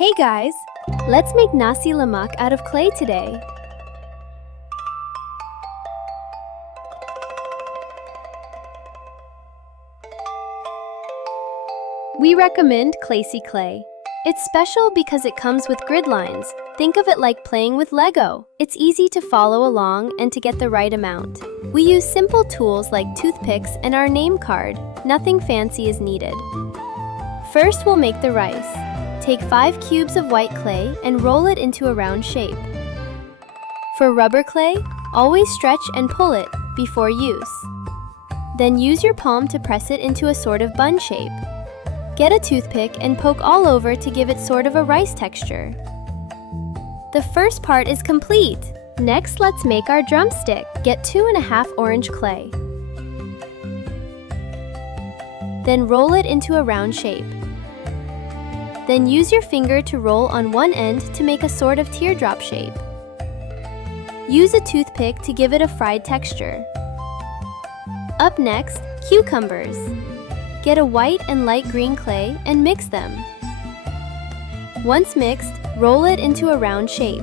Hey guys! Let's make nasi lemak out of clay today. We recommend Clayci clay. It's special because it comes with grid lines. Think of it like playing with Lego. It's easy to follow along and to get the right amount. We use simple tools like toothpicks and our name card. Nothing fancy is needed. First, we'll make the rice. Take 5 cubes of white clay and roll it into a round shape. For rubber clay, always stretch and pull it before use. Then use your palm to press it into a sort of bun shape. Get a toothpick and poke all over to give it sort of a rice texture. The first part is complete. Next, let's make our drumstick. Get 2½ orange clay. Then roll it into a round shape. Then use your finger to roll on one end to make a sort of teardrop shape. Use a toothpick to give it a fried texture. Up next, cucumbers. Get a white and light green clay and mix them. Once mixed, roll it into a round shape.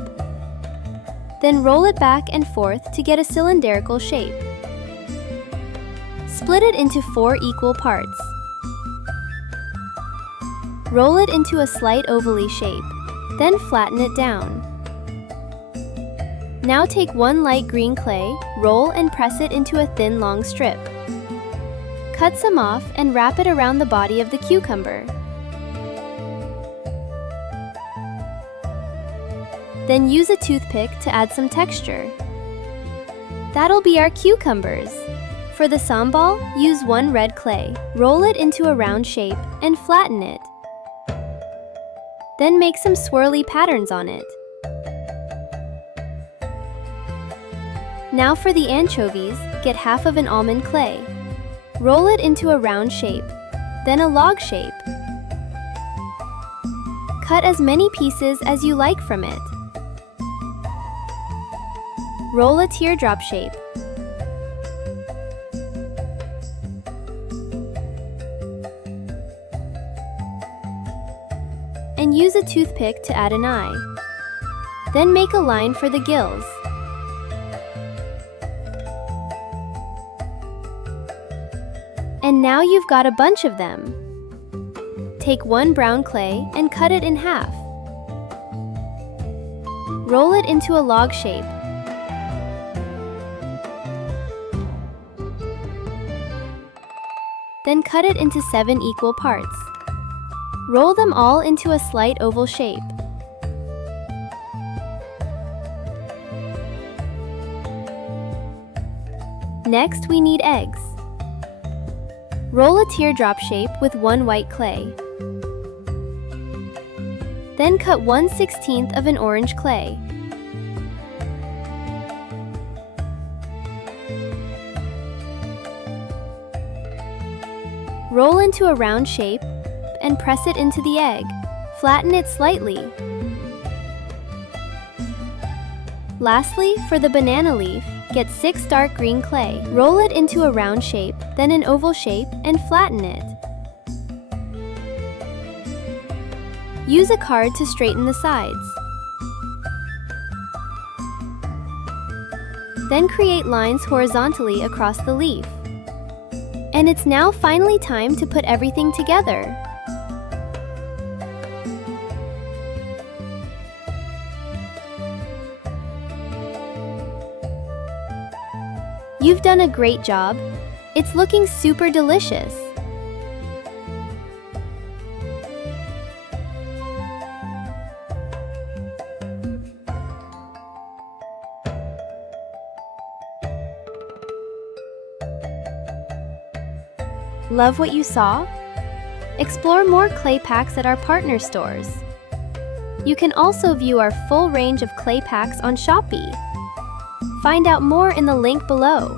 Then roll it back and forth to get a cylindrical shape. Split it into 4 equal parts. Roll it into a slight ovally shape, then flatten it down. Now take 1 light green clay, roll and press it into a thin long strip. Cut some off and wrap it around the body of the cucumber. Then use a toothpick to add some texture. That'll be our cucumbers. For the sambal, use 1 red clay, roll it into a round shape, and flatten it. Then make some swirly patterns on it. Now for the anchovies, get half of an almond clay. Roll it into a round shape, then a log shape. Cut as many pieces as you like from it. Roll a teardrop shape. And use a toothpick to add an eye. Then make a line for the gills. And now you've got a bunch of them. Take 1 brown clay and cut it in half. Roll it into a log shape. Then cut it into 7 equal parts. Roll them all into a slight oval shape. Next, we need eggs. Roll a teardrop shape with 1 white clay. Then cut 1/16 of an orange clay. Roll into a round shape and press it into the egg. Flatten it slightly. Lastly, for the banana leaf, get 6 dark green clay. Roll it into a round shape, then an oval shape, and flatten it. Use a card to straighten the sides. Then create lines horizontally across the leaf. And it's now finally time to put everything together. You've done a great job. It's looking super delicious. Love what you saw? Explore more clay packs at our partner stores. You can also view our full range of clay packs on Shopee. Find out more in the link below.